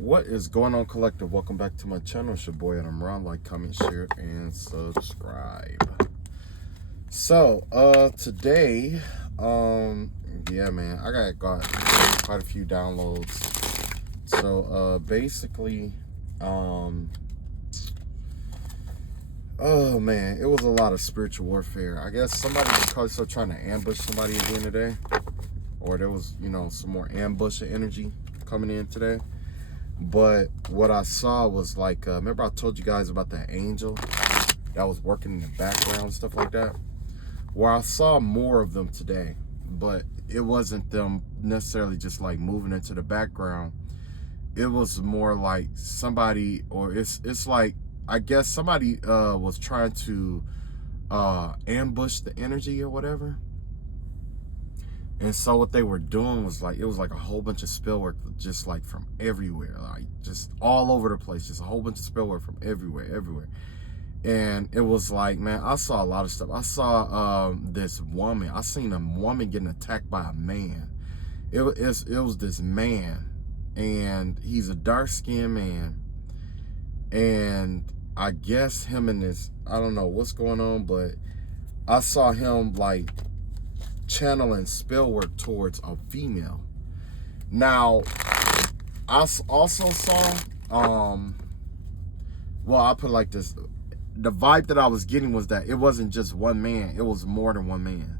What is going on, collective? Welcome back to my channel. It's your boy Adam Ron. Like, comment, share, and subscribe. So today, yeah, man, I got quite a few downloads. So basically, oh man, it was a lot of spiritual warfare. I guess somebody was probably still trying to ambush somebody again today, or there was, some more ambush energy coming in today. But what I saw was like, remember I told you guys about that angel that was working in the background and stuff like that? Well, I saw more of them today, but it wasn't them necessarily just like moving into the background. It was more like somebody, or it's like, I guess somebody was trying to ambush the energy or whatever. And so what they were doing was like, it was like a whole bunch of spell work, just like from everywhere, like just all over the place, just a whole bunch of spell work from everywhere. And it was like, man, I saw a lot of stuff. I saw this woman. I seen a woman getting attacked by a man. It was this man, and he's a dark-skinned man. And I guess him and this, I don't know what's going on, but I saw him like channeling spell work towards a female. Now, I also saw, well, I'll put it like this. The vibe that I was getting was that it wasn't just one man. It was more than one man.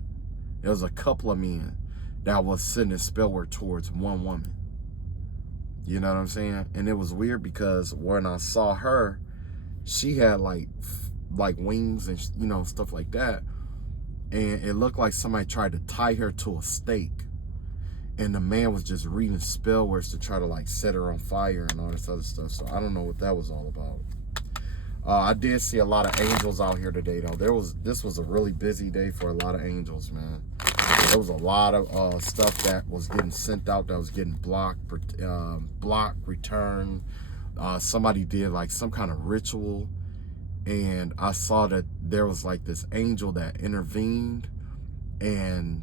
It was a couple of men that was sending spell work towards one woman. You know what I'm saying? And it was weird because when I saw her, she had like wings and, stuff like that. And it looked like somebody tried to tie her to a stake. And the man was just reading spell words to try to like set her on fire and all this other stuff. So I don't know what that was all about. I did see a lot of angels out here today, though. This was a really busy day for a lot of angels, man. There was a lot of stuff that was getting sent out that was getting blocked, returned. Somebody did like some kind of ritual, and I saw that there was like this angel that intervened and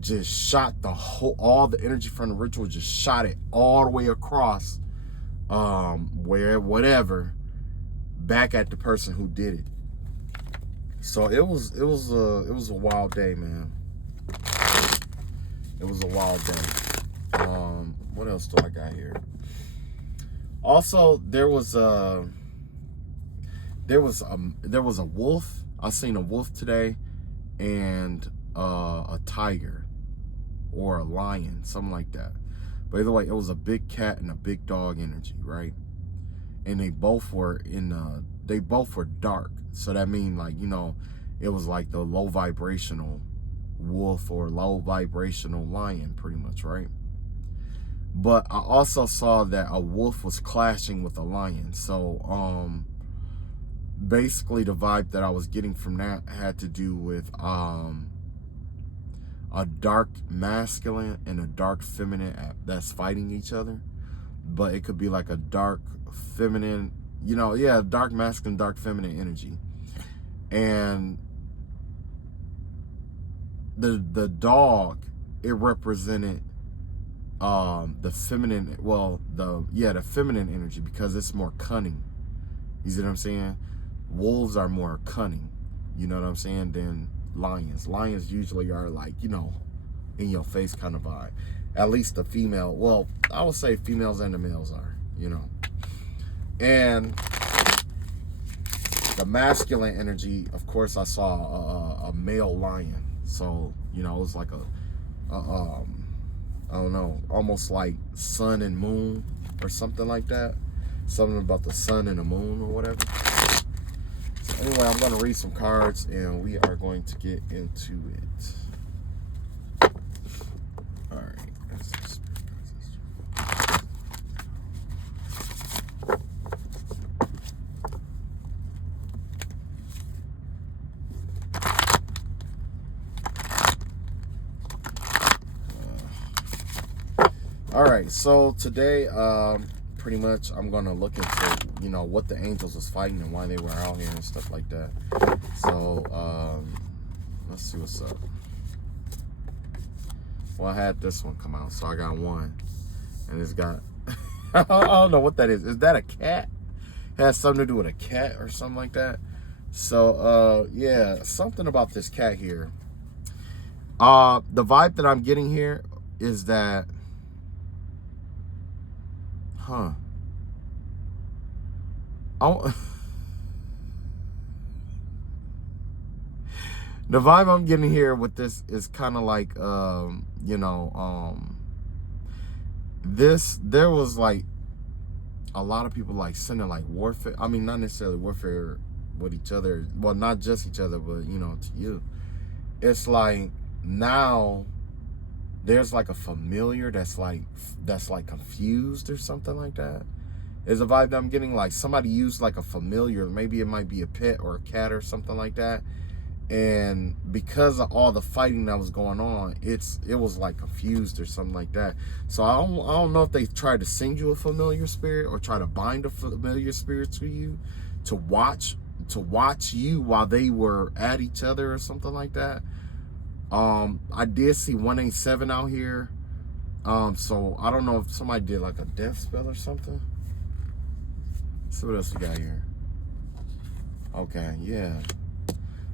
just shot all the energy from the ritual, just shot it all the way across, whatever, back at the person who did it. So it was a wild day, man. It was a wild day. What else do I got here? Also, there was a wolf. I seen a wolf today, and a tiger or a lion, something like that. But either way, it was a big cat and a big dog energy, right? And they both were dark. So that means, like, it was like the low vibrational wolf or low vibrational lion, pretty much, right? But I also saw that a wolf was clashing with a lion. So basically the vibe that I was getting from that had to do with a dark masculine and a dark feminine that's fighting each other. But it could be like a dark feminine, dark masculine, dark feminine energy. And the dog, it represented the feminine, the feminine energy, because it's more cunning. You see what I'm saying? Wolves are more cunning, you know what I'm saying, than lions. Lions usually are like, in your face kind of vibe. At least the female, well, I would say females and the males are, And the masculine energy, of course, I saw a male lion. So, it was like I don't know, almost like sun and moon or something like that. Something about the sun and the moon or whatever. So anyway, I'm going to read some cards and we are going to get into it. All right. All right, so today, pretty much, I'm gonna look into, what the angels was fighting and why they were out here and stuff like that. So, let's see what's up. Well, I had this one come out, so I got one, and it's got I don't know what that is. Is that a cat? It has something to do with a cat or something like that. So yeah, something about this cat here. The vibe that I'm getting here is that, huh? Oh, the vibe I'm getting here with this is kind of like, there was like a lot of people like sending like warfare. I mean, not necessarily warfare with each other. Well, not just each other, but to you. It's like now there's like a familiar that's like confused or something like that. Is a vibe that I'm getting, like somebody used like a familiar. Maybe it might be a pet or a cat or something like that. And because of all the fighting that was going on, it was like confused or something like that. So I don't know if they tried to send you a familiar spirit or try to bind a familiar spirit to you to watch you while they were at each other or something like that. I did see 187 out here. So I don't know if somebody did like a death spell or something. Let's see what else we got here. Okay, yeah.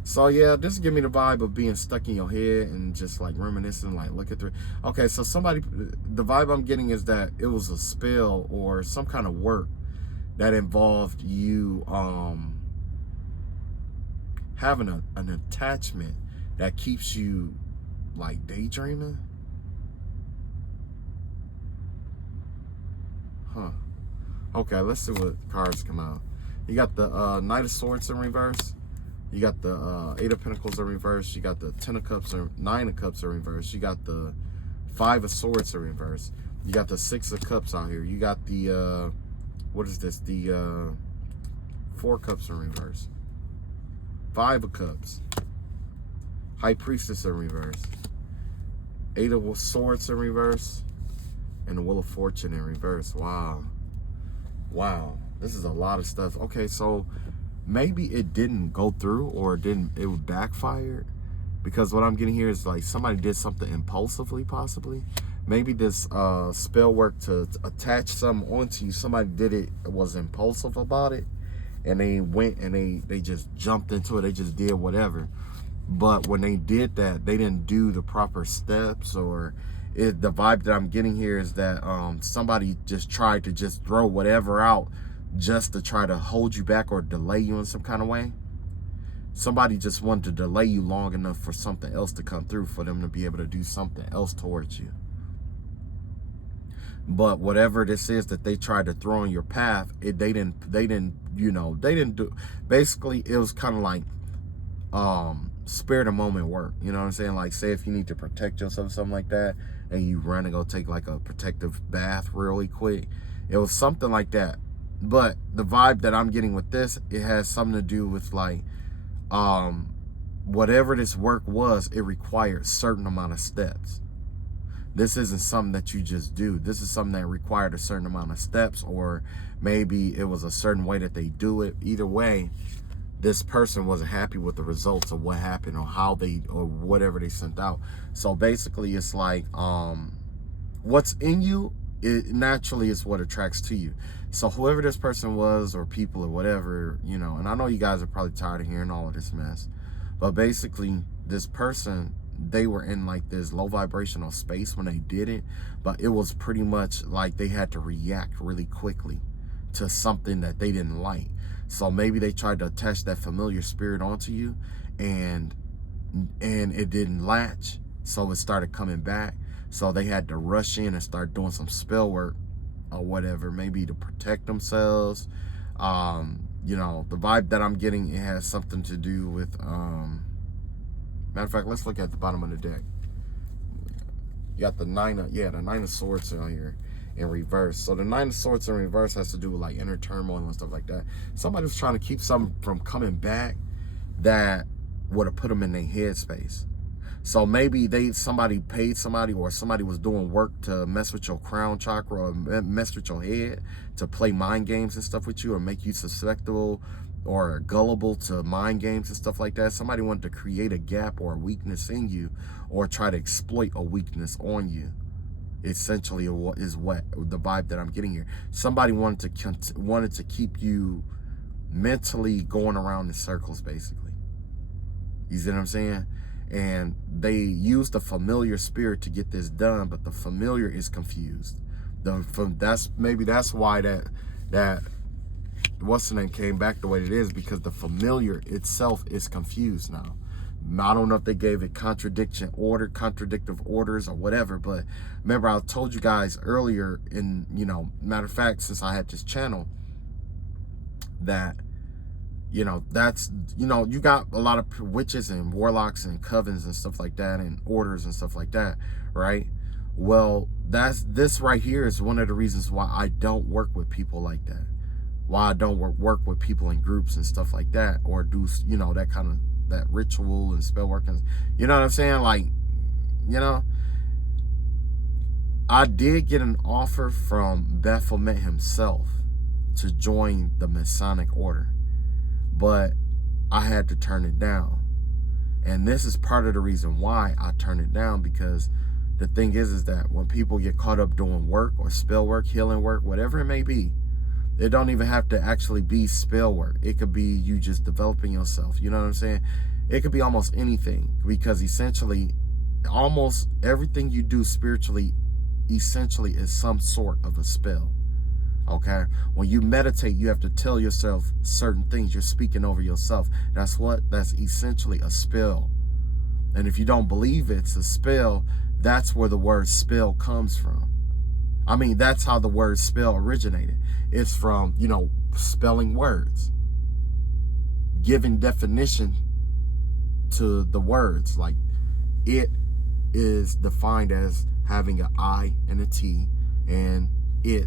So yeah, this give me the vibe of being stuck in your head and just like reminiscing, like looking through. Okay, so the vibe I'm getting is that it was a spell or some kind of work that involved you having an attachment that keeps you like daydreaming. Huh. Okay, let's see what cards come out. You got the Knight of Swords in reverse. You got the Eight of Pentacles in reverse. You got the Ten of Cups or Nine of Cups in reverse. You got the Five of Swords in reverse. You got the Six of Cups out here. You got the what is this? The Four Cups in reverse. Five of Cups. High Priestess in reverse. Eight of Swords in reverse. And the Wheel of Fortune in reverse. Wow. Wow. This is a lot of stuff. Okay, so maybe it didn't go through or it would backfire, because what I'm getting here is like somebody did something impulsively, possibly. Maybe this spell work to attach something onto you, somebody did it, was impulsive about it, and they went and they just jumped into it, they just did whatever. But when they did that, they didn't do the proper steps, or the vibe that I'm getting here is that somebody just tried to just throw whatever out just to try to hold you back or delay you in some kind of way. Somebody just wanted to delay you long enough for something else to come through, for them to be able to do something else towards you. But whatever this is that they tried to throw in your path, they didn't do. Basically, it was kind of like spare the moment work. You know what I'm saying? Like, say if you need to protect yourself or something like that, and you run and go take like a protective bath really quick. It was something like that. But the vibe that I'm getting with this, it has something to do with like, whatever this work was, it required a certain amount of steps. This isn't something that you just do. This is something that required a certain amount of steps, or maybe it was a certain way that they do it. Either way, this person wasn't happy with the results of what happened, or or whatever they sent out. So basically it's like, what's in you, it naturally is what attracts to you. So whoever this person was, or people or whatever, and I know you guys are probably tired of hearing all of this mess, but basically this person, they were in like this low vibrational space when they did it, but it was pretty much like they had to react really quickly to something that they didn't like. So maybe they tried to attach that familiar spirit onto you, and it didn't latch, so it started coming back. So they had to rush in and start doing some spell work or whatever, maybe to protect themselves. The vibe that I'm getting, it has something to do with, matter of fact, let's look at the bottom of the deck. You got the Nine of Swords out here in reverse. So the Nine of Swords in reverse has to do with like inner turmoil and stuff like that. Somebody was trying to keep something from coming back that would have put them in their headspace. So maybe somebody paid somebody, or somebody was doing work to mess with your crown chakra, or mess with your head, to play mind games and stuff with you, or make you susceptible or gullible to mind games and stuff like that. Somebody wanted to create a gap or a weakness in you, or try to exploit a weakness on you. essentially is what the vibe that I'm getting here. Somebody wanted to keep you mentally going around in circles, basically. You see what I'm saying? And they use the familiar spirit to get this done, but the familiar is confused. That's why that what's the name came back the way it is, because the familiar itself is confused now. I don't know if they gave it contradictive orders or whatever, but remember I told you guys earlier in, matter of fact, since I had this channel, that, that's, you got a lot of witches and warlocks and covens and stuff like that and orders and stuff like that, right? Well, this right here is one of the reasons why I don't work with people like that. Why I don't work with people in groups and stuff like that, or do, that kind of, that ritual and spell work, and you know what I'm saying? Like, I did get an offer from Baphomet himself to join the Masonic order, but I had to turn it down. And this is part of the reason why I turned it down, because the thing is that when people get caught up doing work or spell work, healing work, whatever it may be, it don't even have to actually be spell work. It could be you just developing yourself. You know what I'm saying? It could be almost anything, because essentially almost everything you do spiritually essentially is some sort of a spell. Okay? When you meditate, you have to tell yourself certain things. You're speaking over yourself. That's essentially a spell. And if you don't believe it's a spell, that's where the word spell comes from. I mean, that's how the word spell originated. It's from, spelling words, giving definition to the words. Like, it is defined as having an I and a T, and it,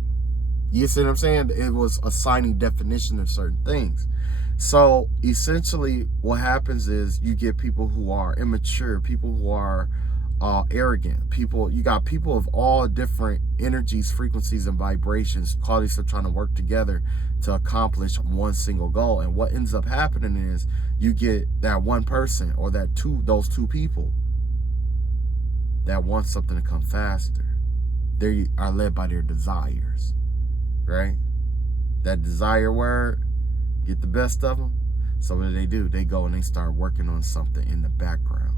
you see what I'm saying? It was assigning definition of certain things. So essentially what happens is you get people who are immature, people who are arrogant people. You got people of all different energies, frequencies, and vibrations. Qualities are trying to work together to accomplish one single goal. And what ends up happening is you get that one person or those two people that want something to come faster. They are led by their desires, right? That desire word get the best of them. So what do? They go and they start working on something in the background.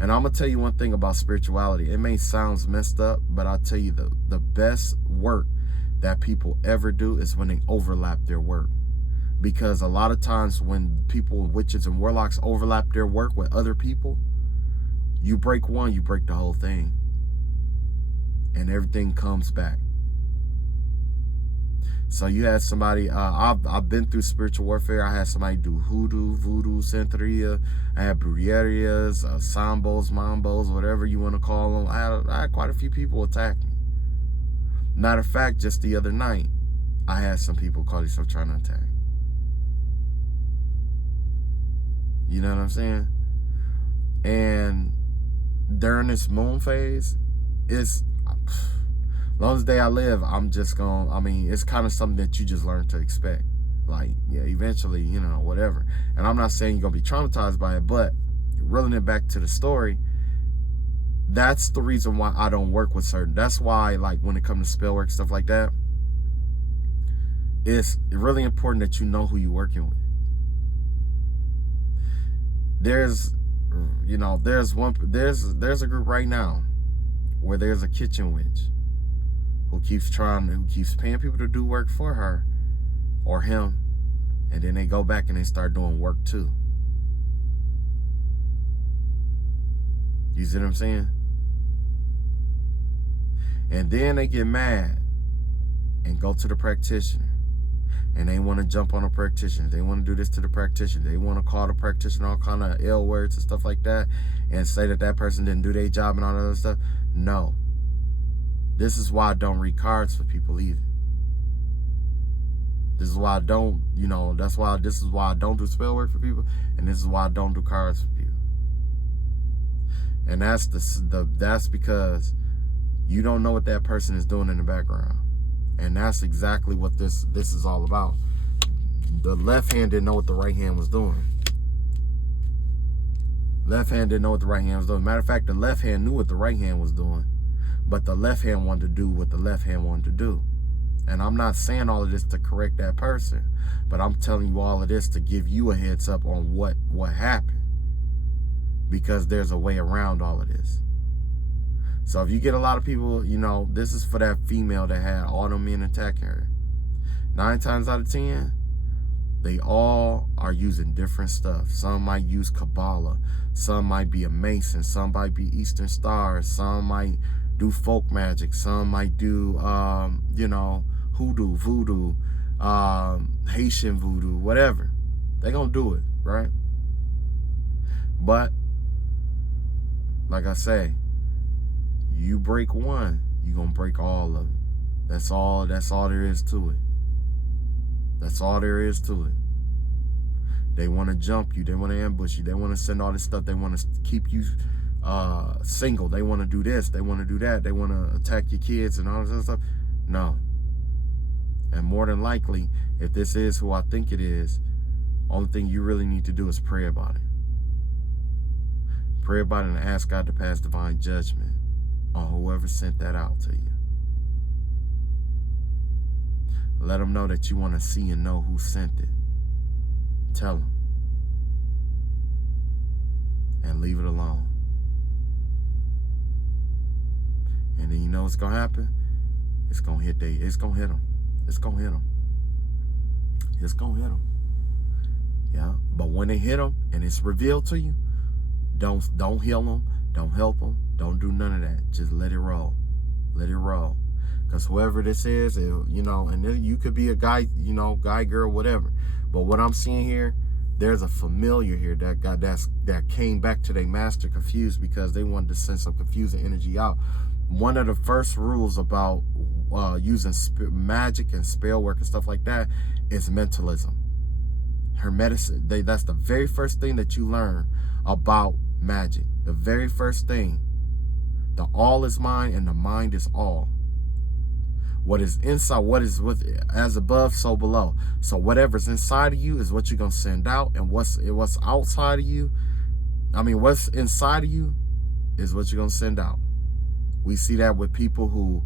And I'm going to tell you one thing about spirituality. It may sound messed up, but I'll tell you the best work that people ever do is when they overlap their work. Because a lot of times when people, witches and warlocks, overlap their work with other people, you break one, you break the whole thing. And everything comes back. So you had somebody, I've been through spiritual warfare. I had somebody do hoodoo, voodoo, santeria. I had brujerias, sambos, mambos, whatever you want to call them. I had quite a few people attack me. Matter of fact, just the other night, I had some people call themselves trying to attack. You know what I'm saying? And during this moon phase, it's... long as day I live, I'm just going to, it's kind of something that you just learn to expect. Like, yeah, eventually, whatever. And I'm not saying you're going to be traumatized by it, but reeling it back to the story, that's the reason why I don't work with certain. That's why, like, when it comes to spell work, stuff like that, it's really important that you know who you're working with. There's a group right now where there's a kitchen witch who keeps paying people to do work for her or him, and then they go back and they start doing work too. You see what I'm saying? And then they get mad and go to the practitioner, and they want to jump on a practitioner. They want to do this to the practitioner. They want to call the practitioner all kind of ill words and stuff like that, and say that person didn't do their job and all that other stuff. No. This is why I don't read cards for people either. This is why I don't, this is why I don't do spell work for people, and this is why I don't do cards for people. And that's that's because you don't know what that person is doing in the background. And that's exactly what this is all about. The left hand didn't know what the right hand was doing. Left hand didn't know what the right hand was doing. Matter of fact, the left hand knew what the right hand was doing, but the left hand wanted to do what the left hand wanted to do. And I'm not saying all of this to correct that person, but I'm telling you all of this to give you a heads up on what happened, because there's a way around all of this. So if you get a lot of people, you know, this is for that female that had all them men attacking her. 9 times out of 10, they all are using different stuff. Some might use Kabbalah. Some might be a Mason. Some might be Eastern Stars. Some might do folk magic. Some might do, you know, hoodoo, voodoo, Haitian voodoo, whatever. They're going to do it, right? But, like I say, you break one, you're going to break all of it. That's all there is to it. That's all there is to it. They want to jump you. They want to ambush you. They want to send all this stuff. They want to keep you single. They want to do this. They want to do that. They want to attack your kids and all this other stuff. No. And more than likely, if this is who I think it is, only thing you really need to do is pray about it. Pray about it and ask God to pass divine judgment on whoever sent that out to you. Let them know that you want to see and know who sent it. Tell them. And leave it alone. And then you know what's going to happen? It's going to hit them. It's going to hit them. It's going to hit them. It's going to hit them. Yeah. But when they hit them and it's revealed to you, don't heal them. Don't help them. Don't do none of that. Just let it roll. Let it roll. Because whoever this is, you know, and then you could be a guy, you know, guy, girl, whatever. But what I'm seeing here, there's a familiar here that came back to their master confused because they wanted to send some confusing energy out. One of the first rules about using magic and spell work and stuff like that is mentalism. Hermeticism. That's the very first thing that you learn about magic. The very first thing. The all is mind and the mind is all. What is inside, what is as above, so below. So whatever's inside of you is what you're going to send out. And what's outside of you, what's inside of you is what you're going to send out. We see that with people who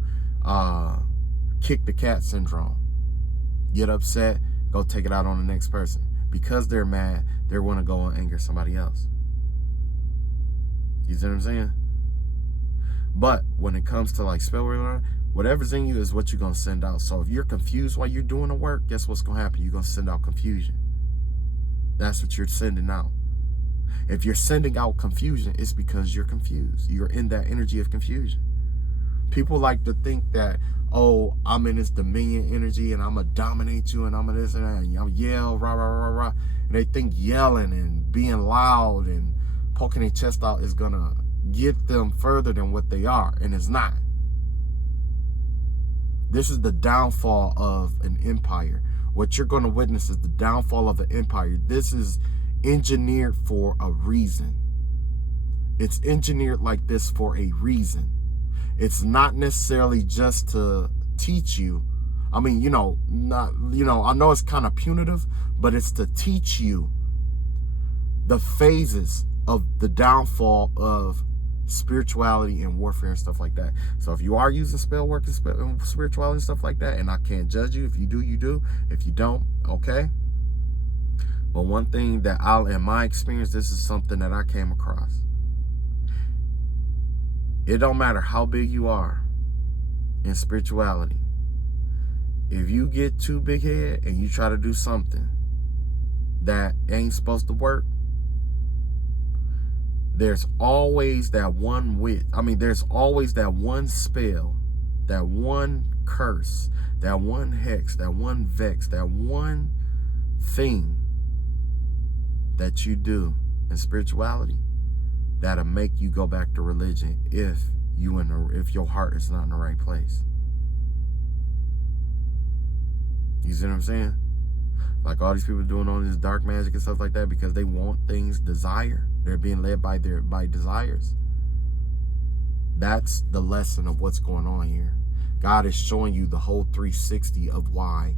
kick the cat syndrome. Get upset, go take it out on the next person. Because they're mad, they're going to go and anger somebody else. You see what I'm saying? But when it comes to like spell work, whatever's in you is what you're going to send out. So if you're confused while you're doing the work, guess what's going to happen? You're going to send out confusion. That's what you're sending out. If you're sending out confusion, it's because you're confused. You're in that energy of confusion. People like to think that, oh, I'm in this dominion energy and I'm going to dominate you and I'm going to this and that. And I'm yell, rah, rah, rah, rah. And they think yelling and being loud and poking their chest out is going to get them further than what they are. And it's not. This is the downfall of an empire. What you're going to witness is the downfall of an empire. This is engineered for a reason. It's engineered like this for a reason. It's not necessarily just to teach you. I know it's kind of punitive, but it's to teach you the phases of the downfall of spirituality and warfare and stuff like that. So if you are using spell work and spirituality and stuff like that, and I can't judge you. If you do, you do. If you don't, okay. But one thing that in my experience, this is something that I came across. It don't matter how big you are in spirituality. If you get too big head and you try to do something that ain't supposed to work, there's always that one there's always that one spell, that one curse, that one hex, that one vex, that one thing that you do in spirituality that'll make you go back to religion if your heart is not in the right place. You see what I'm saying? Like all these people doing all this dark magic and stuff like that because they want things, desire. They're being led by desires. That's the lesson of what's going on here. God is showing you the whole 360 of why,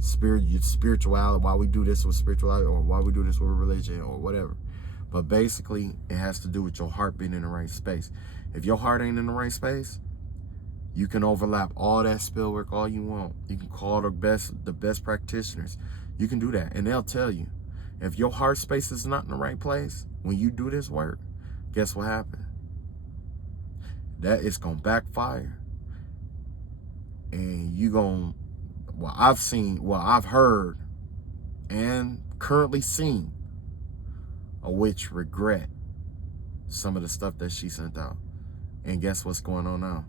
spirituality, why we do this with spirituality or why we do this with religion or whatever. But basically, it has to do with your heart being in the right space. If your heart ain't in the right space, you can overlap all that spell work all you want. You can call the best practitioners. You can do that, and they'll tell you. If your heart space is not in the right place, when you do this work, guess what happens? That is gonna backfire. And you gonna, I've heard and currently seen a witch regret some of the stuff that she sent out. And guess what's going on now?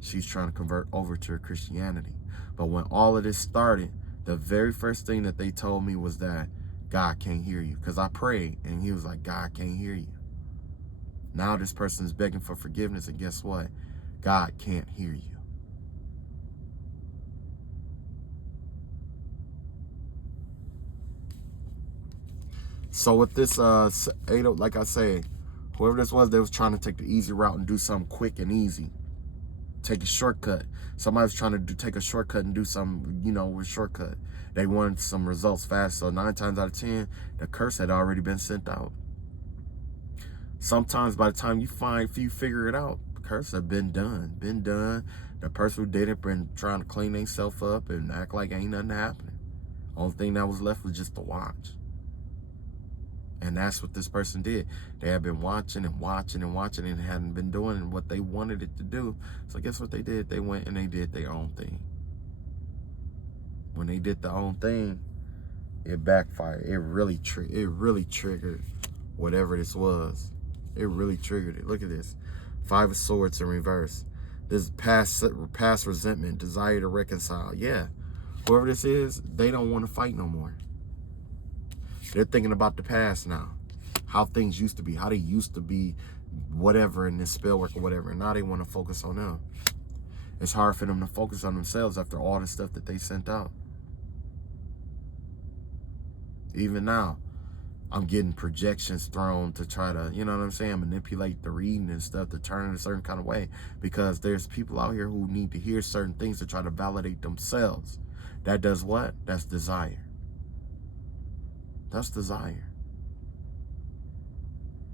She's trying to convert over to Christianity. But when all of this started, the very first thing that they told me was that God can't hear you. Because I prayed and he was like, God can't hear you. Now this person is begging for forgiveness, and guess what? God can't hear you. So with this, like I say, whoever this was, they was trying to take the easy route and do something quick and easy. Take a shortcut. Somebody's trying to take a shortcut and do something, with shortcut. They wanted some results fast. So 9 times out of 10, the curse had already been sent out. Sometimes by the time you figure it out, the curse had been done. The person who did it been trying to clean themselves up and act like ain't nothing happening. Only thing that was left was just to watch. And that's what this person did. They had been watching and hadn't been doing what they wanted it to do. So guess what they did? They went and they did their own thing. When they did their own thing, it backfired. It really triggered whatever this was. It really triggered it. Look at this. 5 of Swords in reverse. This past resentment, desire to reconcile. Yeah. Whoever this is, they don't want to fight no more. They're thinking about the past now. How things used to be. How they used to be, whatever, in this spell work or whatever. And now they want to focus on them. It's hard for them to focus on themselves after all the stuff that they sent out. Even now, I'm getting projections thrown to try to, manipulate the reading and stuff to turn in a certain kind of way. Because there's people out here who need to hear certain things to try to validate themselves. That does what? That's desire. That's desire.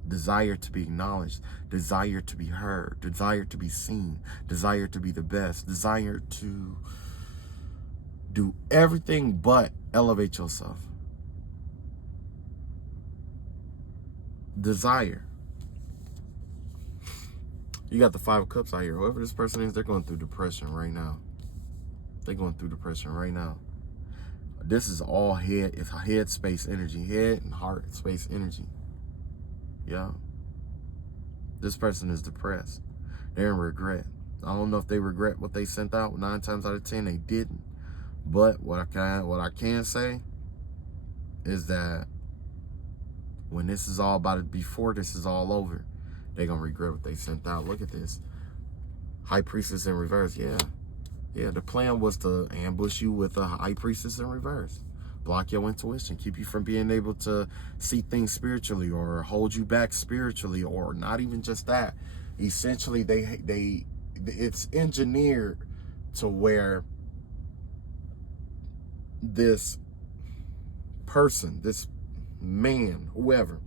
Desire to be acknowledged. Desire to be heard. Desire to be seen. Desire to be the best. Desire to do everything but elevate yourself. Desire. You got the 5 of Cups out here. Whoever this person is, they're going through depression right now. They're going through depression right now. This is all head. It's head space energy. Head and heart space energy. Yeah. This person is depressed. They're in regret. I don't know if they regret what they sent out. 9 times out of 10, they didn't. But what I can say is that when this is all about it, before this is all over, they're going to regret what they sent out. Look at this. High Priestess in reverse. Yeah. Yeah, the plan was to ambush you with a High Priestess in reverse. Block your intuition. Keep you from being able to see things spiritually, or hold you back spiritually, or not even just that. Essentially, it's engineered to where this person, this man, whoever,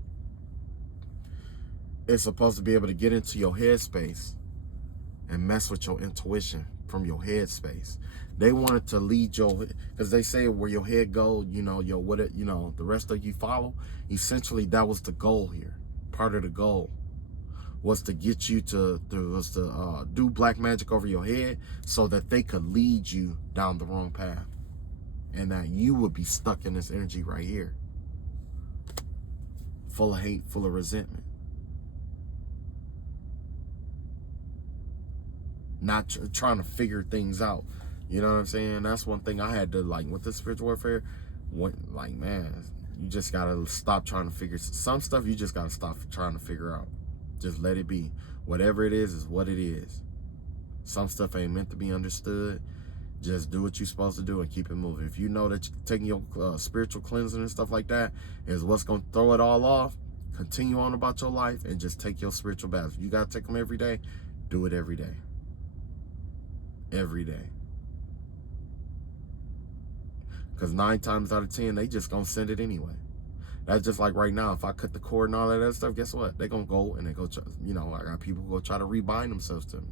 is supposed to be able to get into your headspace and mess with your intuition from your headspace. They wanted to lead because they say where your head goes, the rest of you follow. Essentially, that was the goal here. Part of the goal was to get you to do black magic over your head so that they could lead you down the wrong path, and that you would be stuck in this energy right here, full of hate, full of resentment. Not trying to figure things out. You know what I'm saying? That's one thing I had to, with the spiritual warfare, man, you just got to stop trying to figure some stuff. You just got to stop trying to figure out. Just let it be. Whatever it is what it is. Some stuff ain't meant to be understood. Just do what you're supposed to do and keep it moving. If you know that taking your spiritual cleansing and stuff like that is what's going to throw it all off, continue on about your life and just take your spiritual baths. If you got to take them every day, do it every day. Every day. Because 9 times out of 10, they just gonna send it anyway. That's just like right now, if I cut the cord and all that other stuff, guess what? They're going to go and they go, you know, I got people who go try to rebind themselves to me.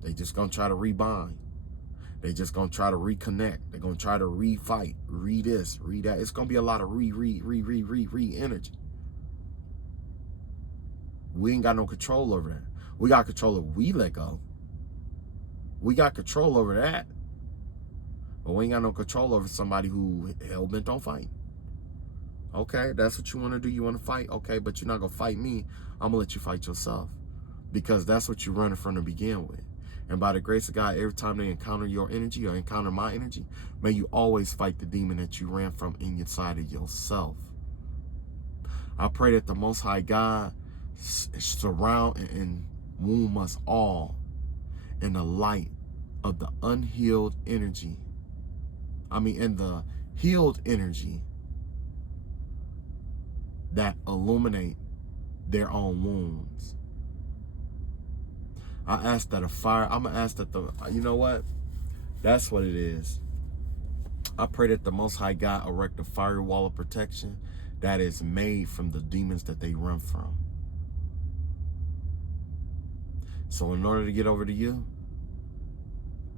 They just going to try to rebind. They just going to try to reconnect. They're going to try to refight, re this, re that. It's going to be a lot of re energy. We ain't got no control over that. We got control of we let go. We got control over that. But we ain't got no control over somebody who hell-bent on fight. Okay, that's what you want to do. You want to fight? Okay, but you're not going to fight me. I'm going to let you fight yourself. Because that's what you're running from to begin with. And by the grace of God, every time they encounter your energy or encounter my energy, may you always fight the demon that you ran from inside of yourself. I pray that the Most High God surround and womb us all in the light of the unhealed energy. In the healed energy that illuminate their own wounds. I ask that a fire, I'm going to ask that you know what? That's what it is. I pray that the Most High God erect a firewall of protection that is made from the demons that they run from. So in order to get over to you,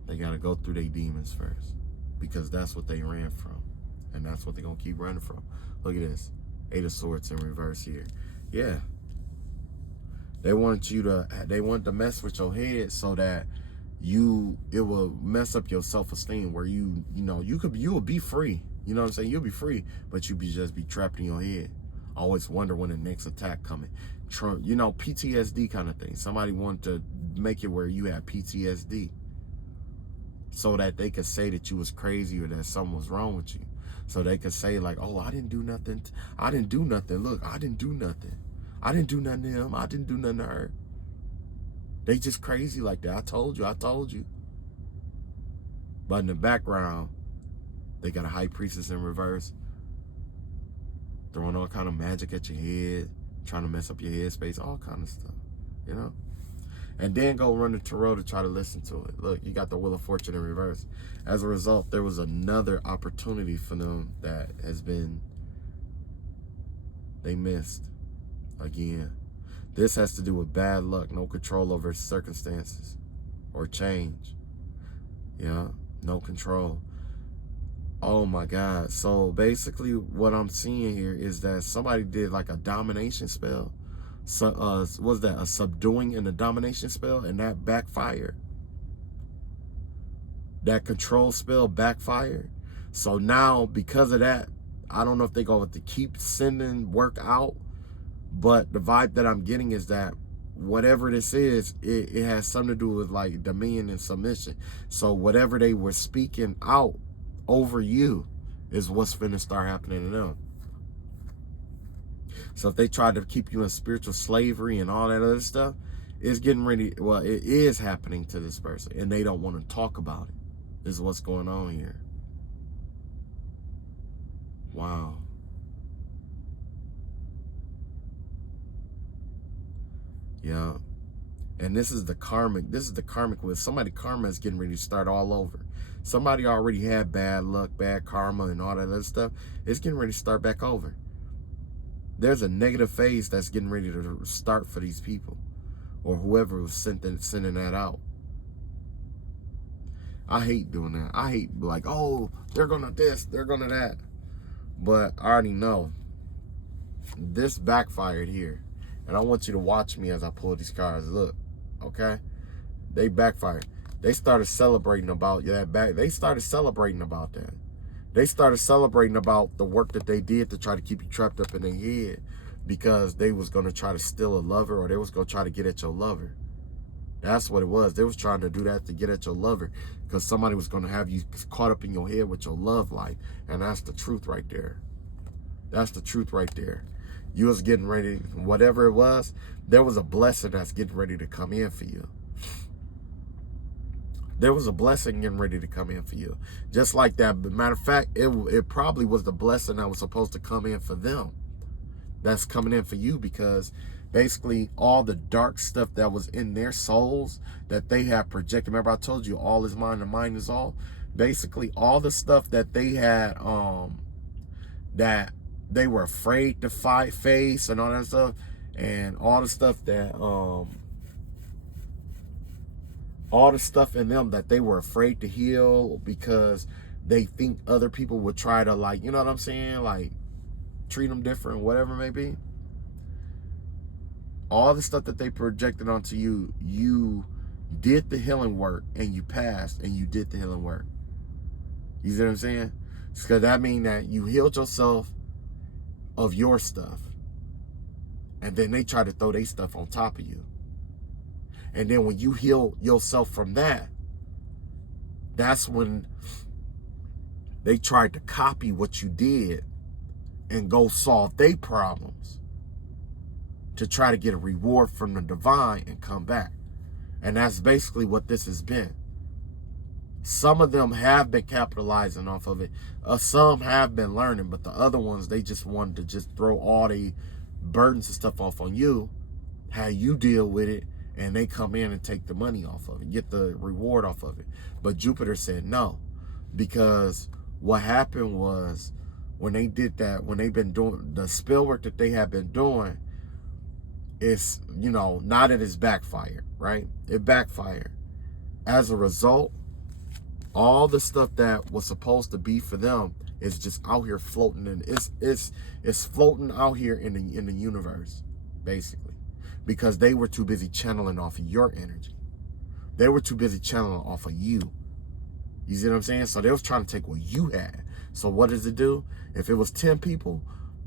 they got to go through their demons first. Because that's what they ran from. And that's what they're going to keep running from. Look at this. 8 of Swords in reverse here. Yeah. They want to mess with your head so that it will mess up your self-esteem where you will be free. You know what I'm saying? You'll be free, but just be trapped in your head. Always wonder when the next attack coming. You know, PTSD kind of thing. Somebody wanted to make it where you have PTSD so that they could say that you was crazy or that something was wrong with you. So they could say like, oh, I didn't do nothing. I didn't do nothing. Look, I didn't do nothing. I didn't do nothing to him. I didn't do nothing to her. They just crazy like that. I told you. But in the background, they got a high priestess in reverse, throwing all kind of magic at your head, trying to mess up your headspace, all kind of stuff, you know? And then go run the tarot to try to listen to it. Look, you got the Wheel of Fortune in reverse. As a result, there was another opportunity for them that they missed. Again, this has to do with bad luck, no control over circumstances or change. Yeah, no control. Oh my God. So basically what I'm seeing here is that somebody did like a domination spell. So, was that a subduing and a domination spell, and that backfired? That control spell backfired. So now because of that, I don't know if they go with to keep sending work out. But the vibe that I'm getting is that whatever this is, it has something to do with like dominion and submission. So whatever they were speaking out over you is what's finna start happening to them. So if they try to keep you in spiritual slavery and all that other stuff, it's getting ready. Well, it is happening to this person and they don't want to talk about it. This is what's going on here. Wow. Yeah. And this is the karmic with somebody karma is getting ready to start all over. Somebody already had bad luck, bad karma and all that other stuff. It's getting ready to start back over. There's a negative phase that's getting ready to start for these people or whoever was sending that out. I hate doing that. I hate like, oh, they're gonna this, they're gonna that. But I already know this backfired here. And I want you to watch me as I pull these cards. Look, okay? They backfired. They started celebrating about that. They started celebrating about that. They started celebrating about the work that they did to try to keep you trapped up in their head because they was going to try to steal a lover or they was going to try to get at your lover. That's what it was. They was trying to do that to get at your lover because somebody was going to have you caught up in your head with your love life. And that's the truth right there. That's the truth right there. You was getting ready, whatever it was, there was a blessing that's getting ready to come in for you. There was a blessing getting ready to come in for you. Just like that. But matter of fact, it probably was the blessing that was supposed to come in for them. That's coming in for you because basically all the dark stuff that was in their souls that they have projected. Remember I told you all is mind and mind is all. Basically all the stuff that they had that they were afraid to face and all that stuff, and all the stuff in them that they were afraid to heal because they think other people would try to, like, you know what I'm saying, like treat them different, whatever it may be. All the stuff that they projected onto you, you did the healing work and you passed and you did the healing work. You see what I'm saying? Because that means that you healed yourself of your stuff, and then they try to throw their stuff on top of you. And then when you heal yourself from that, that's when they tried to copy what you did and go solve their problems to try to get a reward from the divine and come back. And that's basically what this has been. Some of them have been capitalizing off of it. Some have been learning, but the other ones, they just wanted to just throw all the burdens and stuff off on you, how you deal with it, and they come in and take the money off of it, get the reward off of it. But Jupiter said no, because what happened was when they did that, when they've been doing the spell work that they have been doing, it's, you know, now that it's backfired, right? It backfired. As a result, all the stuff that was supposed to be for them is just out here floating, and it's floating out here in the universe, basically, because they were too busy channeling off of your energy. They were too busy channeling off of you. You see what I'm saying? So they was trying to take what you had. So what does it do? If it was 10 people,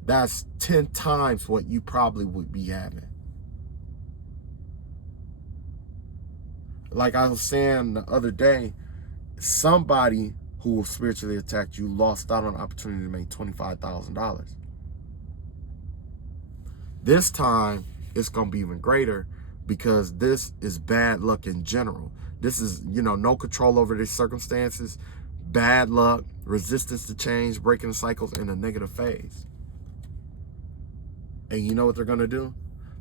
that's 10 times what you probably would be having. Like I was saying the other day, somebody who spiritually attacked you lost out on the opportunity to make $25,000. This time, it's going to be even greater, because this is bad luck in general. This is, you know, no control over the circumstances, bad luck, resistance to change, breaking the cycles in a negative phase. And you know what they're going to do?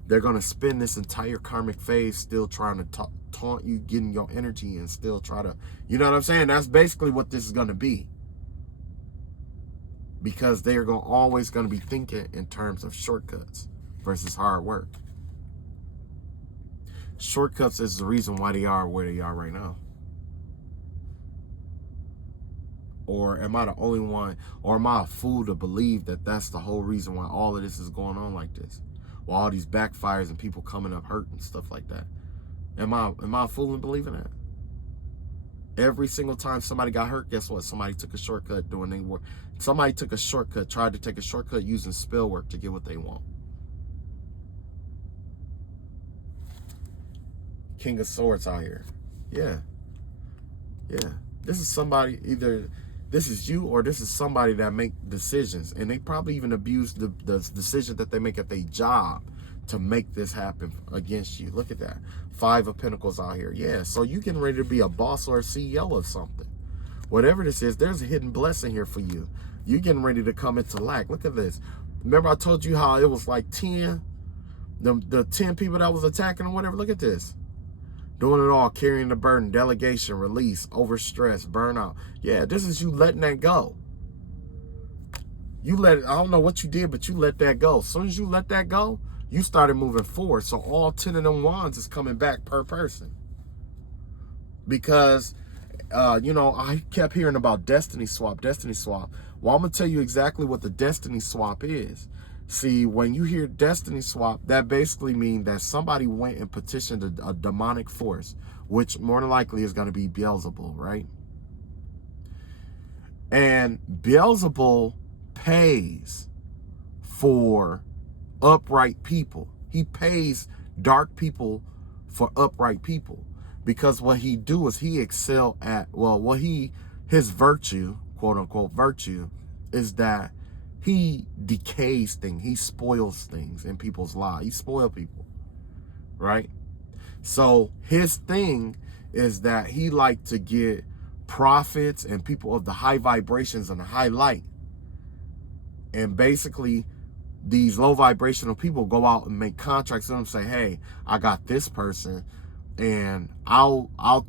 They're going to spend this entire karmic phase still trying to taunt you, getting your energy, and still try to, you know what I'm saying? That's basically what this is going to be. Because they're always going to be thinking in terms of shortcuts versus hard work. Shortcuts is the reason why they are where they are right now. Or am I the only one, or am I a fool to believe that that's the whole reason why all of this is going on like this? Why all these backfires and people coming up hurt and stuff like that? Am I a fool in believing that? Every single time somebody got hurt, guess what? Somebody took a shortcut doing their work. Somebody took a shortcut, tried to take a shortcut using spell work to get what they want. King of Swords out here. Yeah. This is somebody, either this is you or this is somebody that make decisions, and they probably even abuse the decision that they make at their job to make this happen against you. Look at that. 5 of Pentacles out here. Yeah, so you getting ready to be a boss or a CEO of something. Whatever this is, there's a hidden blessing here for you. You're getting ready to come into lack. Look at this. Remember I told you how it was like 10, the 10 people that was attacking or whatever? Look at this. Doing it all, carrying the burden, delegation, release, overstress, burnout. Yeah, this is you letting that go. You let it, I don't know what you did, but you let that go. As soon as you let that go, you started moving forward. So all 10 of them wands is coming back per person. Because, you know, I kept hearing about destiny swap. Well, I'm going to tell you exactly what the destiny swap is. See, when you hear destiny swap, that basically means that somebody went and petitioned a demonic force, which more than likely is going to be Beelzebul, right? And Beelzebul pays for upright people. He pays dark people for upright people, because what he do is he excel at, well, his virtue, quote unquote virtue, is that he decays things. He spoils things in people's lives. He spoils people, right? So his thing is that he like to get prophets and people of the high vibrations and the high light. And basically, these low vibrational people go out and make contracts with them, say, hey, I got this person, and I'll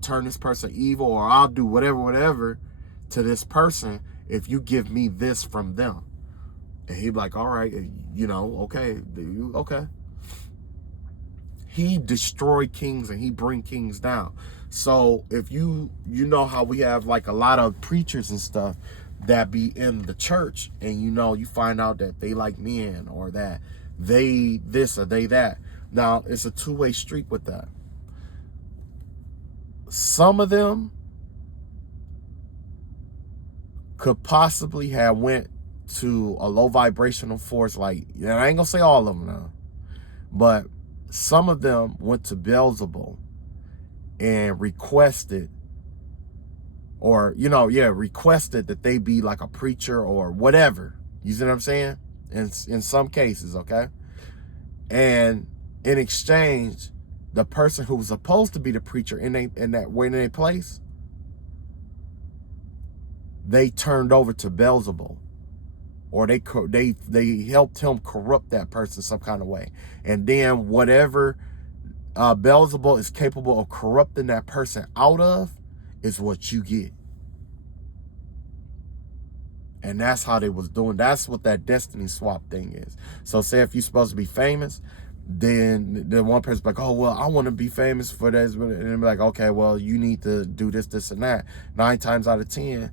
turn this person evil, or I'll do whatever to this person if you give me this from them. And he'd be like, all right, you know, okay, okay. He destroyed kings and he bring kings down. So if you know how we have like a lot of preachers and stuff that be in the church, and you know, you find out that they like men, or that they this or they that. Now it's a two-way street with that. Some of them could possibly have went to a low vibrational force, like, and I ain't gonna say all of them now, but some of them went to Beelzebul and requested, or, you know, requested that they be like a preacher or whatever. You see what I'm saying? In some cases, okay? And in exchange, the person who was supposed to be the preacher in that place, they turned over to Beelzebul, or they helped him corrupt that person some kind of way. And then whatever Beelzebul is capable of corrupting that person out of is what you get. And that's how they was doing. That's what that destiny swap thing is. So say if you're supposed to be famous, then one person's like, oh, well, I want to be famous for this. And they're like, okay, well, you need to do this, this, and that. 9 times out of 10,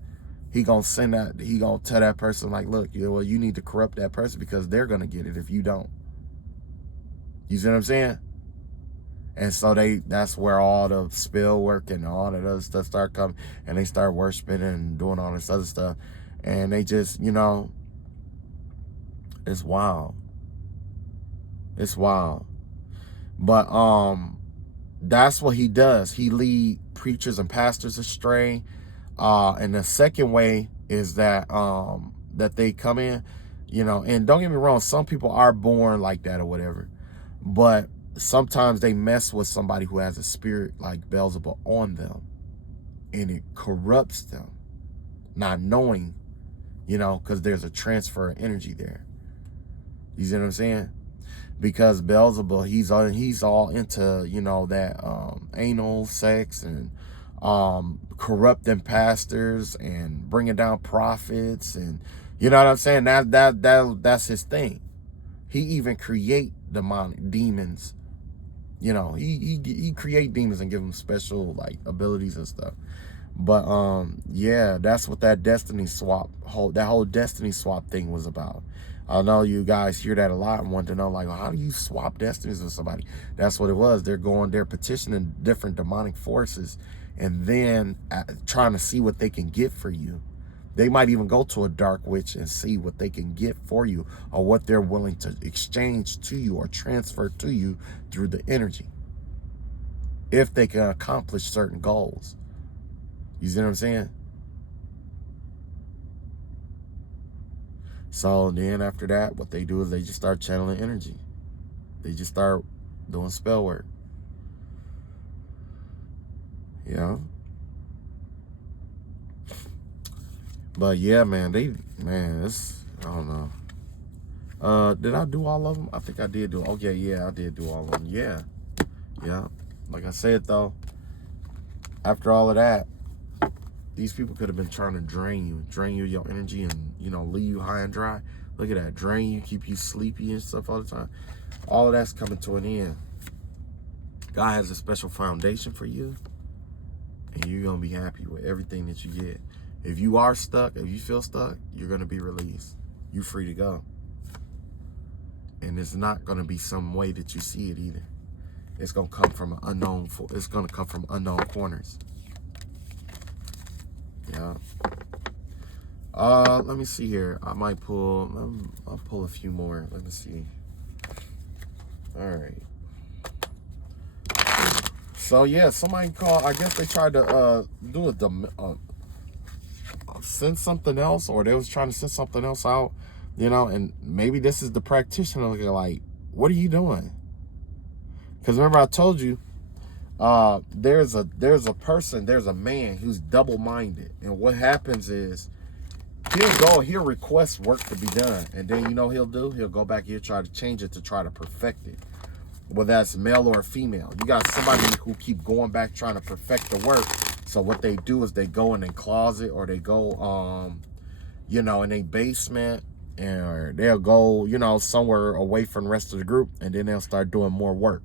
he gonna tell that person, like, look, well, you need to corrupt that person, because they're gonna get it if you don't. You see what I'm saying? And so that's where all the spell work and all that other stuff start coming, and they start worshiping and doing all this other stuff. And they just, you know, it's wild. It's wild. But that's what he does. He lead preachers and pastors astray. And the second way is that that they come in, you know, and don't get me wrong, some people are born like that or whatever, but sometimes they mess with somebody who has a spirit like Beelzebul on them, and it corrupts them, not knowing, you know, because there's a transfer of energy there. You see what I'm saying? Because Beelzebul, he's all into, you know, that anal sex and corrupting pastors and bringing down prophets, and you know what I'm saying? That's his thing. He even create demons. You know, he create demons and give them special like abilities and stuff. But yeah, that's what that destiny swap, that whole destiny swap thing was about. I know you guys hear that a lot and want to know, like, well, how do you swap destinies with somebody? That's what it was. They're petitioning different demonic forces, and then trying to see what they can get for you. They might even go to a dark witch and see what they can get for you, or what they're willing to exchange to you or transfer to you through the energy, if they can accomplish certain goals. You see what I'm saying? So then after that, what they do is they just start channeling energy. They just start doing spell work. You know? But yeah, man, it's, I don't know. Did I do all of them? I think I did do. Okay, yeah, I did do all of them. Yeah. Like I said, though, after all of that, these people could have been trying to drain you your energy, and, you know, leave you high and dry. Look at that, drain you, keep you sleepy and stuff all the time. All of that's coming to an end. God has a special foundation for you, and you're gonna be happy with everything that you get. If you are stuck, if you feel stuck, you're gonna be released. You're free to go. And it's not gonna be some way that you see it either. It's gonna come from it's gonna come from unknown corners. Yeah. Let me see here. I'll pull a few more. Let me see. All right. So yeah, somebody called. I guess they tried to send something else, or they was trying to send something else out, you know. And maybe this is the practitioner looking like, what are you doing? Because remember I told you, there's a man who's double-minded, and what happens is he'll request work to be done, and then, you know, he'll go back, he'll try to change it to try to perfect it, whether that's male or female. You got somebody who keep going back trying to perfect the work. So what they do is they go in a closet, or they go you know, in a basement, or they'll go, you know, somewhere away from the rest of the group, and then they'll start doing more work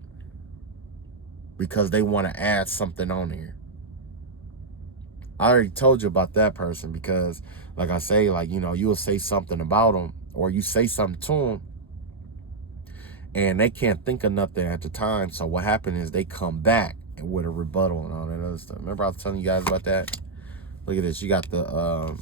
because they want to add something on there. I already told you about that person because, like I say, like, you know, you'll say something about them, or you say something to them, and they can't think of nothing at the time. So what happened is they come back with a rebuttal and all that other stuff. Remember I was telling you guys about that? Look at this. You got the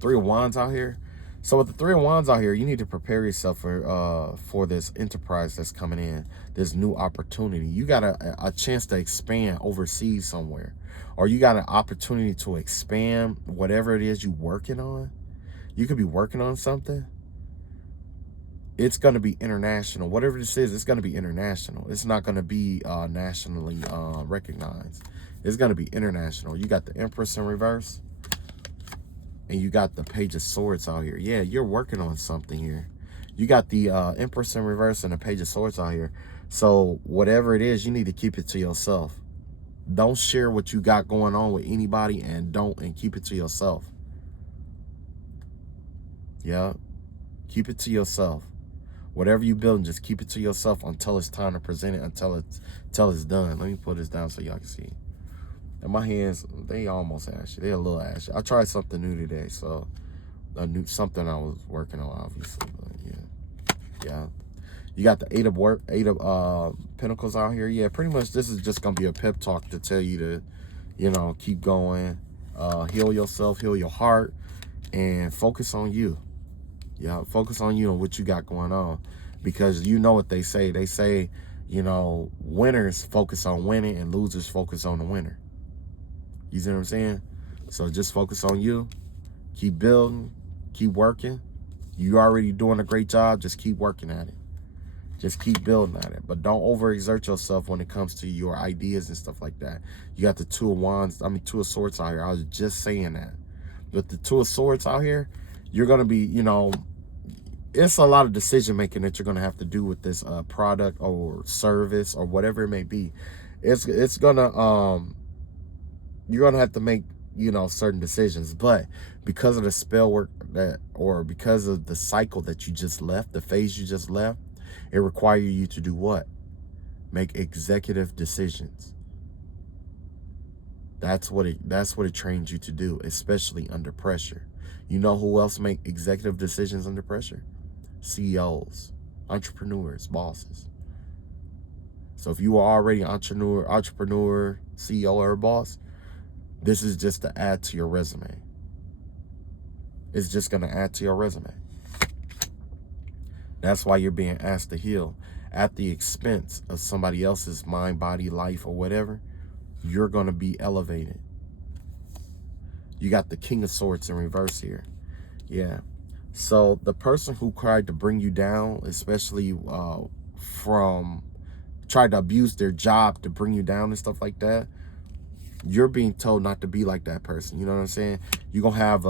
Three of Wands out here. So with the Three of Wands out here, you need to prepare yourself for this enterprise that's coming in, this new opportunity. You got a chance to expand overseas somewhere, or you got an opportunity to expand whatever it is you're working on. You could be working on something. It's going to be international. Whatever this is, it's going to be international. It's not going to be nationally recognized. It's going to be international. You got the Empress in reverse. And you got the Page of Swords out here. Yeah, you're working on something here. You got the Empress in reverse and the Page of Swords out here. So whatever it is, you need to keep it to yourself. Don't share what you got going on with anybody, and keep it to yourself. Yeah. Keep it to yourself. Whatever you building, just keep it to yourself until it's time to present it, until it's done. Let me put this down so y'all can see. And my hands, they almost ashy. They're a little ashy. I tried something new today, so something I was working on, obviously. But yeah. You got the Eight of Pentacles out here. Yeah, pretty much this is just gonna be a pep talk to tell you to, you know, keep going, heal yourself, heal your heart, and focus on you. Yeah, focus on you and what you got going on, because you know what they say. They say, you know, winners focus on winning and losers focus on the winner. You see what I'm saying? So just focus on you. Keep building. Keep working. You're already doing a great job. Just keep working at it. Just keep building at it. But don't overexert yourself when it comes to your ideas and stuff like that. You got the Two of Swords out here. I was just saying that. With the Two of Swords out here, you're going to be, you know, it's a lot of decision making that you're going to have to do with this product or service or whatever it may be. It's going to, you're going to have to make, you know, certain decisions. But because of the spell work or because of the cycle that you just left, the phase you just left, it requires you to do what? Make executive decisions. That's what it trains you to do, especially under pressure. You know who else make executive decisions under pressure? CEOs, entrepreneurs, bosses. So if you are already an entrepreneur, CEO, or boss, this is just to add to your resume. It's just going to add to your resume. That's why you're being asked to heal at the expense of somebody else's mind, body, life, or whatever. You're going to be elevated. You got the King of Swords in reverse here. Yeah. So the person who tried to bring you down, especially tried to abuse their job to bring you down and stuff like that, you're being told not to be like that person. You know what I'm saying? You're going to have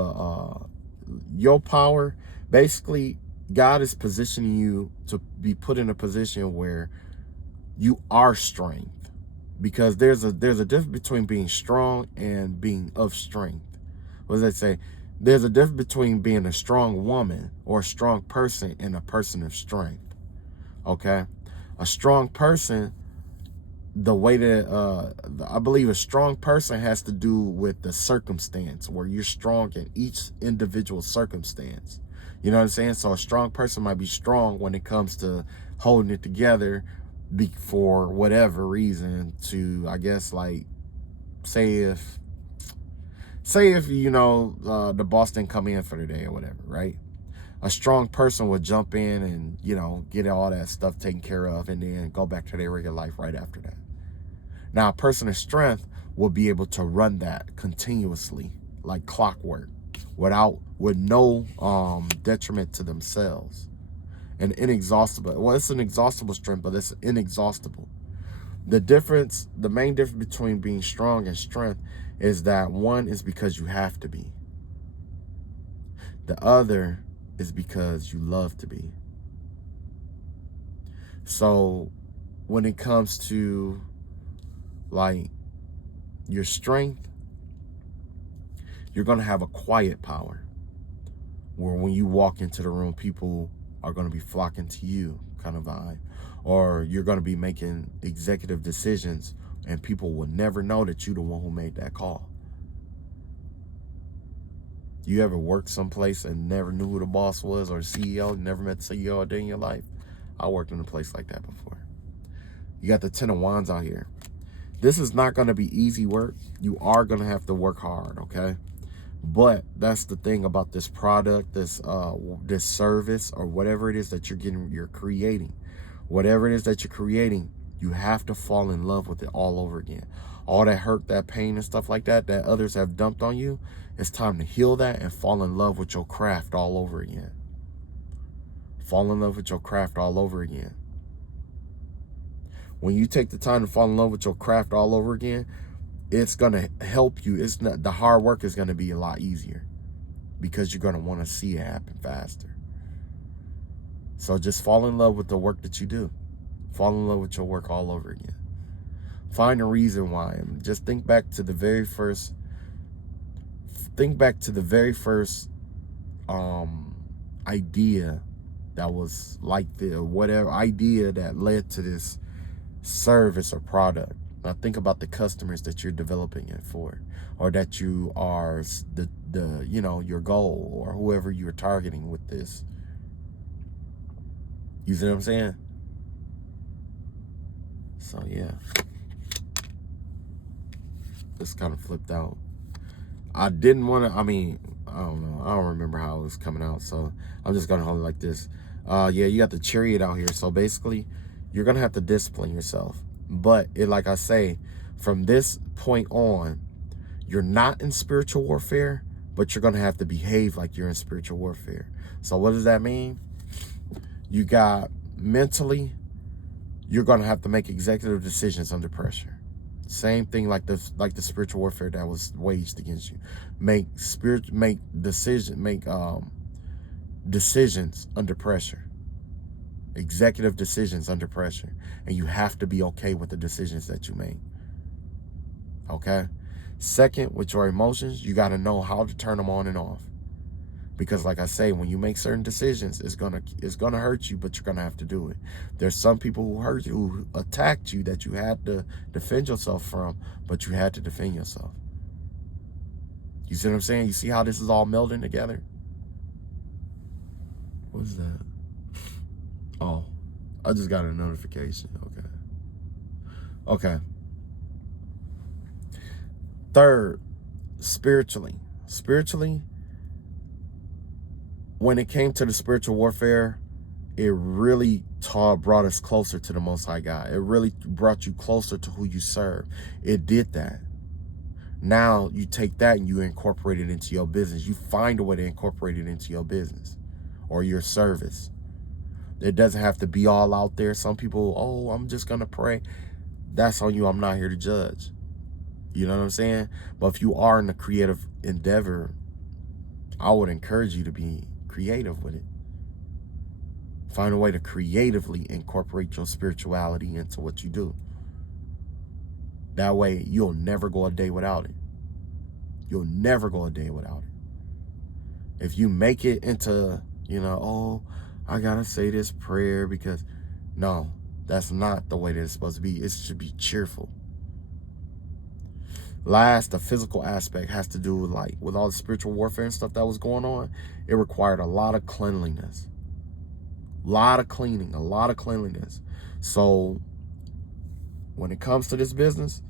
your power. Basically, God is positioning you to be put in a position where you are strength. Because there's a difference between being strong and being of strength. What does that say? There's a difference between being a strong woman or a strong person and a person of strength. Okay? A strong person, the way that I believe a strong person has to do with the circumstance, where you're strong in each individual circumstance. You know what I'm saying? So a strong person might be strong when it comes to holding it together for whatever reason, to, I guess, like, say if you know, the boss didn't come in for the day or whatever, right? A strong person would jump in and, you know, get all that stuff taken care of and then go back to their regular life right after that. Now, a person of strength will be able to run that continuously like clockwork with no detriment to themselves. And inexhaustible. Well, it's an exhaustible strength, but it's inexhaustible. The main difference between being strong and strength is that one is because you have to be. The other is because you love to be. So when it comes to, like, your strength, you're going to have a quiet power. where when you walk into the room, people are going to be flocking to you kind of vibe. Or you're going to be making executive decisions and people will never know that you're the one who made that call. You ever worked someplace and never knew who the boss was, or CEO, never met the CEO a day in your life? I worked in a place like that before. You got the 10 of Wands out here. This is not going to be easy work. You are going to have to work hard, okay? But that's the thing about this product, this service, or whatever it is that you're creating. Whatever it is that you're creating, you have to fall in love with it all over again. All that hurt, that pain and stuff like that others have dumped on you, it's time to heal that and fall in love with your craft all over again. Fall in love with your craft all over again. When you take the time to fall in love with your craft all over again, it's going to help you. It's not, the hard work is going to be a lot easier because you're going to want to see it happen faster. So just fall in love with the work that you do. Fall in love with your work all over again. Find a reason why. And just think back to the very first idea that was like whatever idea that led to this service or product. Now think about the customers that you're developing it for, or that you are your goal, or whoever you're targeting with this. You see what I'm saying? So yeah, this kind of flipped out. I didn't want to, I don't know. I don't remember how it was coming out. So I'm just going to hold it like this. Yeah, you got the Chariot out here. So basically, you're going to have to discipline yourself. But like I say, from this point on, you're not in spiritual warfare, but you're going to have to behave like you're in spiritual warfare. So what does that mean? You got mentally, you're going to have to make executive decisions under pressure. Same thing like the spiritual warfare that was waged against you. Make decisions under pressure. Executive decisions under pressure. And you have to be okay with the decisions that you make. Okay? Second, with your emotions, you got to know how to turn them on and off. Because like I say, when you make certain decisions, it's gonna hurt you, but you're gonna have to do it. There's some people who hurt you, who attacked you, that you had to defend yourself from, but you had to defend yourself. You see what I'm saying? You see how this is all melding together? What is that? Oh, I just got a notification. Okay. Third, spiritually. When it came to the spiritual warfare, it really brought us closer to the Most High God. It really brought you closer to who you serve. It did that. Now you take that and you incorporate it into your business. You find a way to incorporate it into your business or your service. It doesn't have to be all out there. Some people, oh, I'm just going to pray. That's on you. I'm not here to judge. You know what I'm saying? But if you are in a creative endeavor, I would encourage you to be creative with it. Find a way to creatively incorporate your spirituality into what you do. That way, you'll never go a day without it. You'll never go a day without it. If you make it into, oh, I gotta say this prayer because, no, that's not the way that it's supposed to be. It should be cheerful. Last, the physical aspect has to do with all the spiritual warfare and stuff that was going on. It required a lot of cleanliness. A lot of cleaning, a lot of cleanliness. So when it comes to this business,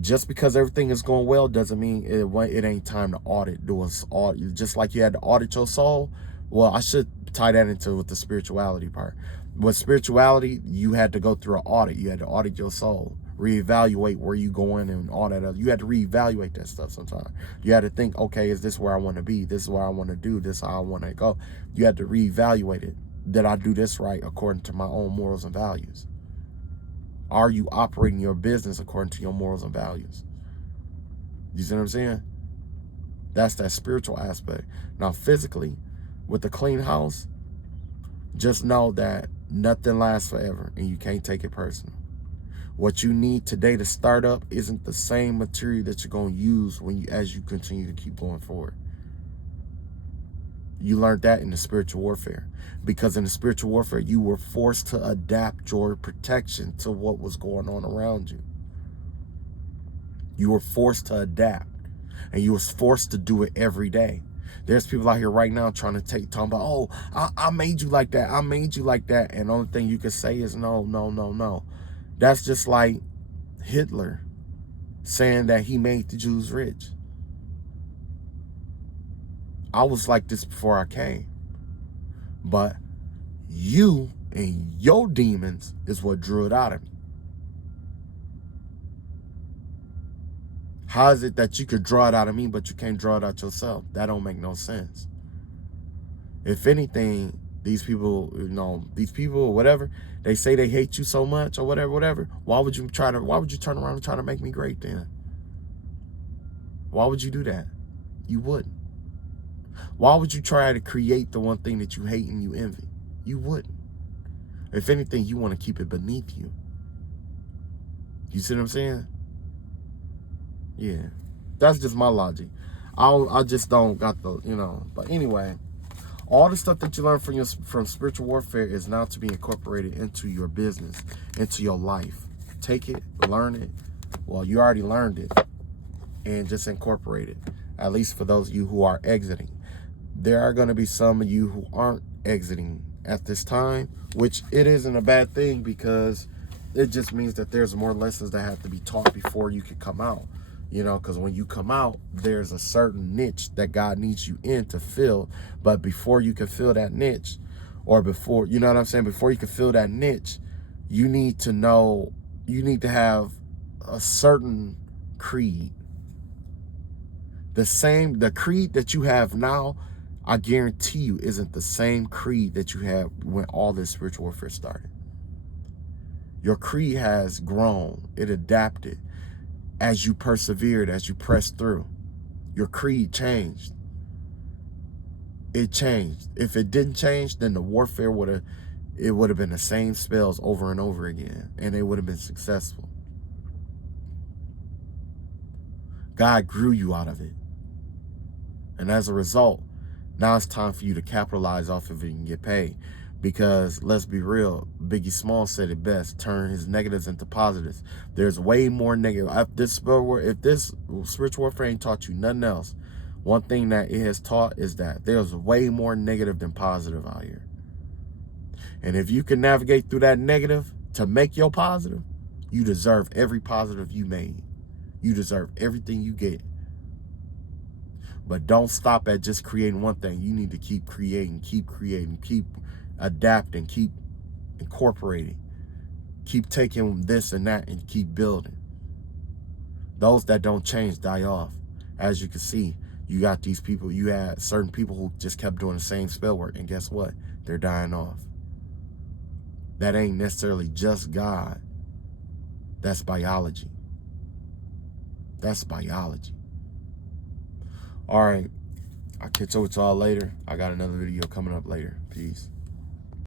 just because everything is going well doesn't mean it ain't time to audit. Just like you had to audit your soul. Well, I should tie that into with the spirituality part. With spirituality, you had to go through an audit. You had to audit your soul, reevaluate where you going and all that other. You had to reevaluate that stuff sometimes. You had to think, okay, is this where I want to be? This is what I want to do. This is how I want to go. You had to reevaluate it. Did I do this right according to my own morals and values? Are you operating your business according to your morals and values? You see what I'm saying? That's that spiritual aspect. Now, physically, with the clean house, just know that nothing lasts forever and you can't take it personal. What you need today to start up isn't the same material that you're going to use as you continue to keep going forward. You learned that in the spiritual warfare, because in the spiritual warfare, you were forced to adapt your protection to what was going on around you. You were forced to adapt, and you was forced to do it every day. There's people out here right now talking about, oh, I made you like that. I made you like that. And the only thing you can say is no, no, no, no. That's just like Hitler saying that he made the Jews rich. I was like this before I came. But you and your demons is what drew it out of me. How is it that you could draw it out of me, but you can't draw it out yourself? That don't make no sense. If anything, these people, whatever, they say they hate you so much or whatever. Why would you turn around and try to make me great then? Why would you do that? You wouldn't. Why would you try to create the one thing that you hate and you envy? You wouldn't. If anything, you want to keep it beneath you. You see what I'm saying? Yeah. That's just my logic. I just don't got the, but anyway, all the stuff that you learn from spiritual warfare is now to be incorporated into your business, into your life. Take it, learn it. Well, you already learned it, and just incorporate it. At least for those of you who are exiting. There are going to be some of you who aren't exiting at this time, which it isn't a bad thing, because it just means that there's more lessons that have to be taught before you can come out. Because when you come out, there's a certain niche that God needs you in to fill. But before you can fill that niche, or before, you know what I'm saying? Before you can fill that niche, you need to have a certain creed. The creed that you have now, I guarantee you, isn't the same creed that you had when all this spiritual warfare started. Your creed has grown. It adapted. As you persevered, as you pressed through, your creed changed. It changed. If it didn't change, then the warfare would have been the same spells over and over again, and they would have been successful. God grew you out of it. And as a result, now it's time for you to capitalize off of it and get paid. Because let's be real, Biggie Small said it best: turn his negatives into positives. There's way more negative. If this spiritual warfare ain't taught you nothing else, one thing that it has taught is that there's way more negative than positive out here. And if you can navigate through that negative to make your positive, you deserve every positive you made. You deserve everything you get. But don't stop at just creating one thing. You need to keep creating, keep adapting, keep incorporating, keep taking this and that and keep building. Those that don't change die off. As you can see, you got these people, you had certain people who just kept doing the same spell work, and guess what? They're dying off. That ain't necessarily just God. That's biology. That's biology. All right, I'll catch up with y'all later. I got another video coming up later. Peace.